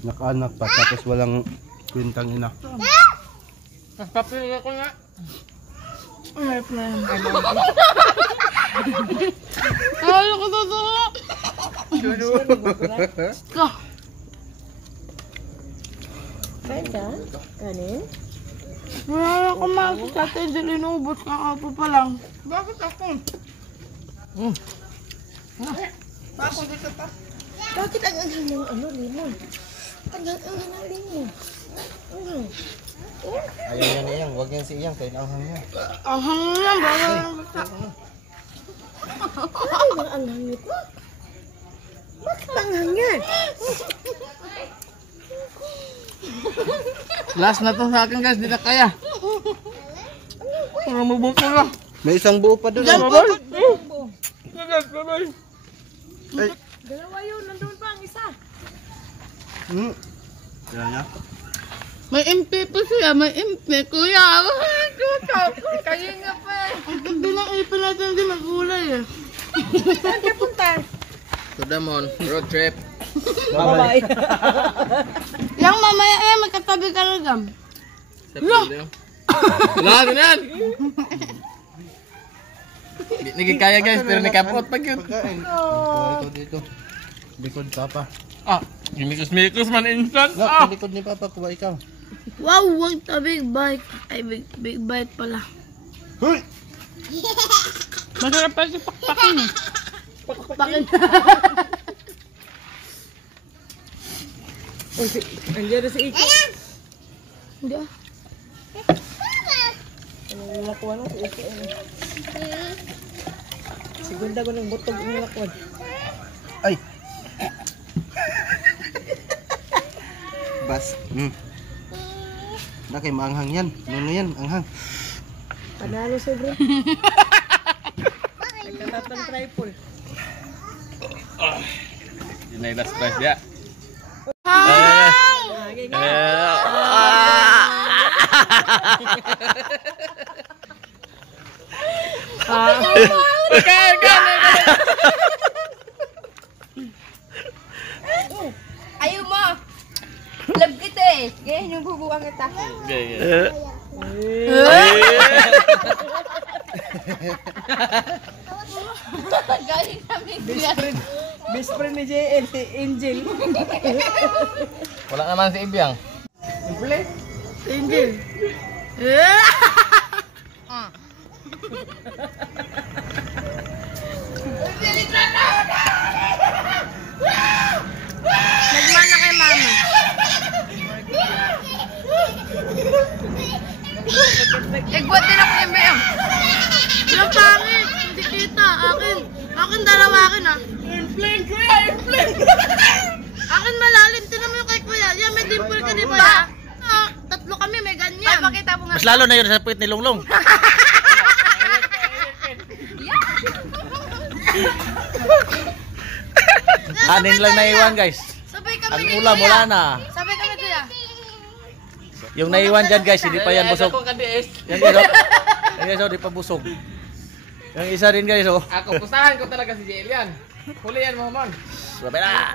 Nakaanak pa tapos walang kwintang ina. Papili ko nga. Ay, plan. Ay, ako to. Ka. Kain ka? Kanin? Wala ko makakit sa atin. Dili inubos ka po pa lang. Bakit ako? Ako dito pa. Bakit ang anghang ng ano, limon? Ang anghang ng limon. Ayaw yan iyang, wag yan si iyang kaya naanghang yan. Ang hangin yan, bawal lang basta. Ay, ang anghang nito. Bakit anghang yan? Last na to sa akin guys, di na kaya. Para mabuto na. May isang buo pa doon. Bye-bye. Ay. Dalawa yun, nandun pa ang isa. Yan. May MP po siya, may MP. Kuya, kayo nga pa eh. Ang ganda ng ipin natin, hindi magulay eh. Saan ka punta? To Damon, road trip. Bye-bye. Yang mamaya eh, magkatabi ka lang gam. Lahat yan! Hindi kaya guys, pero nakapot pag yun. Pagkain. Ito dito. Likod papa. Ah, gimikos-mikos man instant. Sa likod ni papa, kuha ikaw. Wow, wag ta big bite. Ay, big bite pala. Hoy! Masarap pa si pakpakin eh. Pakpakin. Oh, andiyan na si Ika. Hindi ah. Ano nakuha na si Ika? Segunda ko ng butog ng lakwan. Ay! Bas. Nakay maanghang yan. Nuno yan, anghang. Panalo sobre. Nagkatatang tripod. Yun ay last price ya. Ayaw mo! Love kita eh! Ganyan yung bubuang kita. Galing namin yan. Best friend ni JL, si Angel. Wala naman si Ibyang. Angel. Nagmana kay mama. Igwat din ako yung bayang. Ilang pangit. Hindi kita. Akin dalawa akin ah. Inflame kuya, inflame! Akin malalim. Tinan mo yung kay kuya. Yan may dimple ka di ba ya? Ah, tatlo kami may ganyan. Pakita mo nga. Mas lalo na yun sa puwit ni Longlong. Kanin lang naiwan guys. Sabay kami Ang ni ulam kuya. wala na. Sabay kami kuya. Yung naiwan dyan guys, hindi pa yan busog. Yan guys, yan guys, di pa busog. Yung isa rin guys, oh. Ako, pustahan ko talaga si Jelian. Hulihan mo, man. Sabi na.